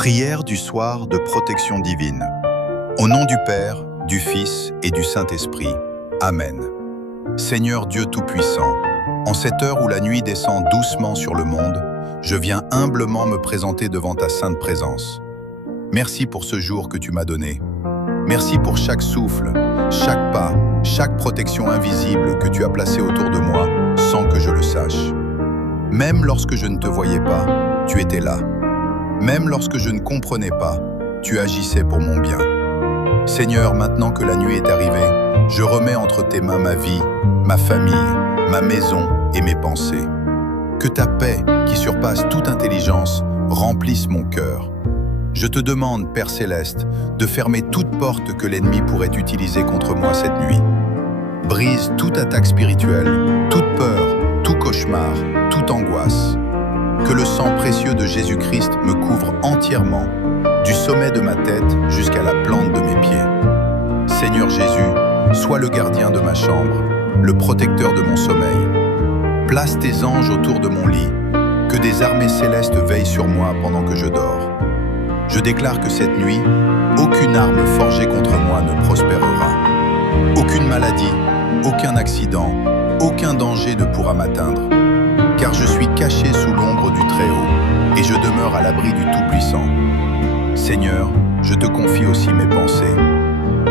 Prière du soir de protection divine. Au nom du Père, du Fils et du Saint-Esprit. Amen. Seigneur Dieu Tout-Puissant, en cette heure où la nuit descend doucement sur le monde, je viens humblement me présenter devant ta sainte présence. Merci pour ce jour que tu m'as donné. Merci pour chaque souffle, chaque pas, chaque protection invisible que tu as placée autour de moi sans que je le sache. Même lorsque je ne te voyais pas, tu étais là. Même lorsque je ne comprenais pas, tu agissais pour mon bien. Seigneur, maintenant que la nuit est arrivée, je remets entre tes mains ma vie, ma famille, ma maison et mes pensées. Que ta paix, qui surpasse toute intelligence, remplisse mon cœur. Je te demande, Père Céleste, de fermer toute porte que l'ennemi pourrait utiliser contre moi cette nuit. Brise toute attaque spirituelle, toute peur, tout cauchemar, toute angoisse. Que le sang précieux de Jésus-Christ me couvre entièrement, du sommet de ma tête jusqu'à la plante de mes pieds. Seigneur Jésus, sois le gardien de ma chambre, le protecteur de mon sommeil. Place tes anges autour de mon lit, que des armées célestes veillent sur moi pendant que je dors. Je déclare que cette nuit, aucune arme forgée contre moi ne prospérera. Aucune maladie, aucun accident, aucun danger ne pourra m'atteindre. Car je suis caché sous l'ombre du Très-Haut, et je demeure à l'abri du Tout-Puissant. Seigneur, je te confie aussi mes pensées.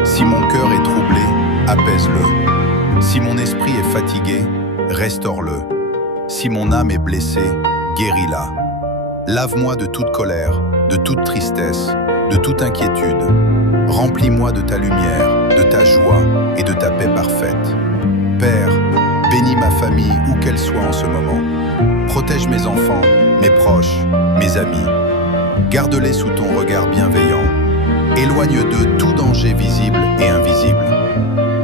Si mon cœur est troublé, apaise-le. Si mon esprit est fatigué, restaure-le. Si mon âme est blessée, guéris-la. Lave-moi de toute colère, de toute tristesse, de toute inquiétude. Remplis-moi de ta lumière, de ta joie et de ta paix parfaite. Père, bénis ma famille où qu'elle soit en ce moment. Protège mes enfants, mes proches, mes amis. Garde-les sous ton regard bienveillant. Éloigne d'eux tout danger visible et invisible.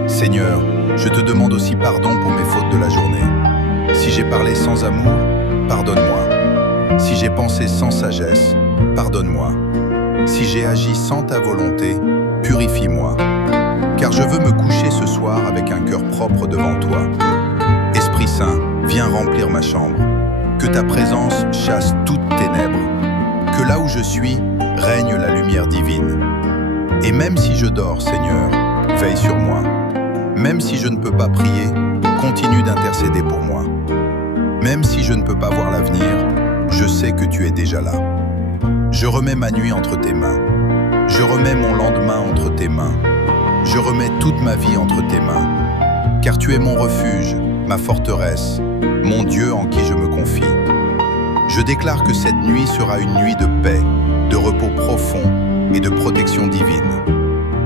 Seigneur, je te demande aussi pardon pour mes fautes de la journée. Si j'ai parlé sans amour, pardonne-moi. Si j'ai pensé sans sagesse, pardonne-moi. Si j'ai agi sans ta volonté, purifie-moi. Car je veux me coucher ce soir avec un cœur propre devant toi. Esprit Saint, viens remplir ma chambre. Que ta présence chasse toutes ténèbres. Que là où je suis, règne la lumière divine. Et même si je dors, Seigneur, veille sur moi. Même si je ne peux pas prier, continue d'intercéder pour moi. Même si je ne peux pas voir l'avenir, je sais que tu es déjà là. Je remets ma nuit entre tes mains. Je remets mon lendemain entre tes mains. Je remets toute ma vie entre tes mains. Car tu es mon refuge, ma forteresse, mon Dieu en qui je me confie. Je déclare que cette nuit sera une nuit de paix, de repos profond et de protection divine.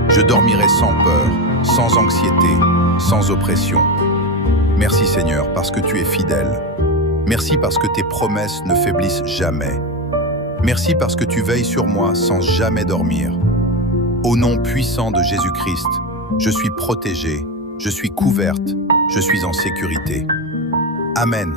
Je dormirai sans peur, sans anxiété, sans oppression. Merci Seigneur parce que tu es fidèle. Merci parce que tes promesses ne faiblissent jamais. Merci parce que tu veilles sur moi sans jamais dormir. Au nom puissant de Jésus-Christ, je suis protégée, je suis couverte, je suis en sécurité. Amen.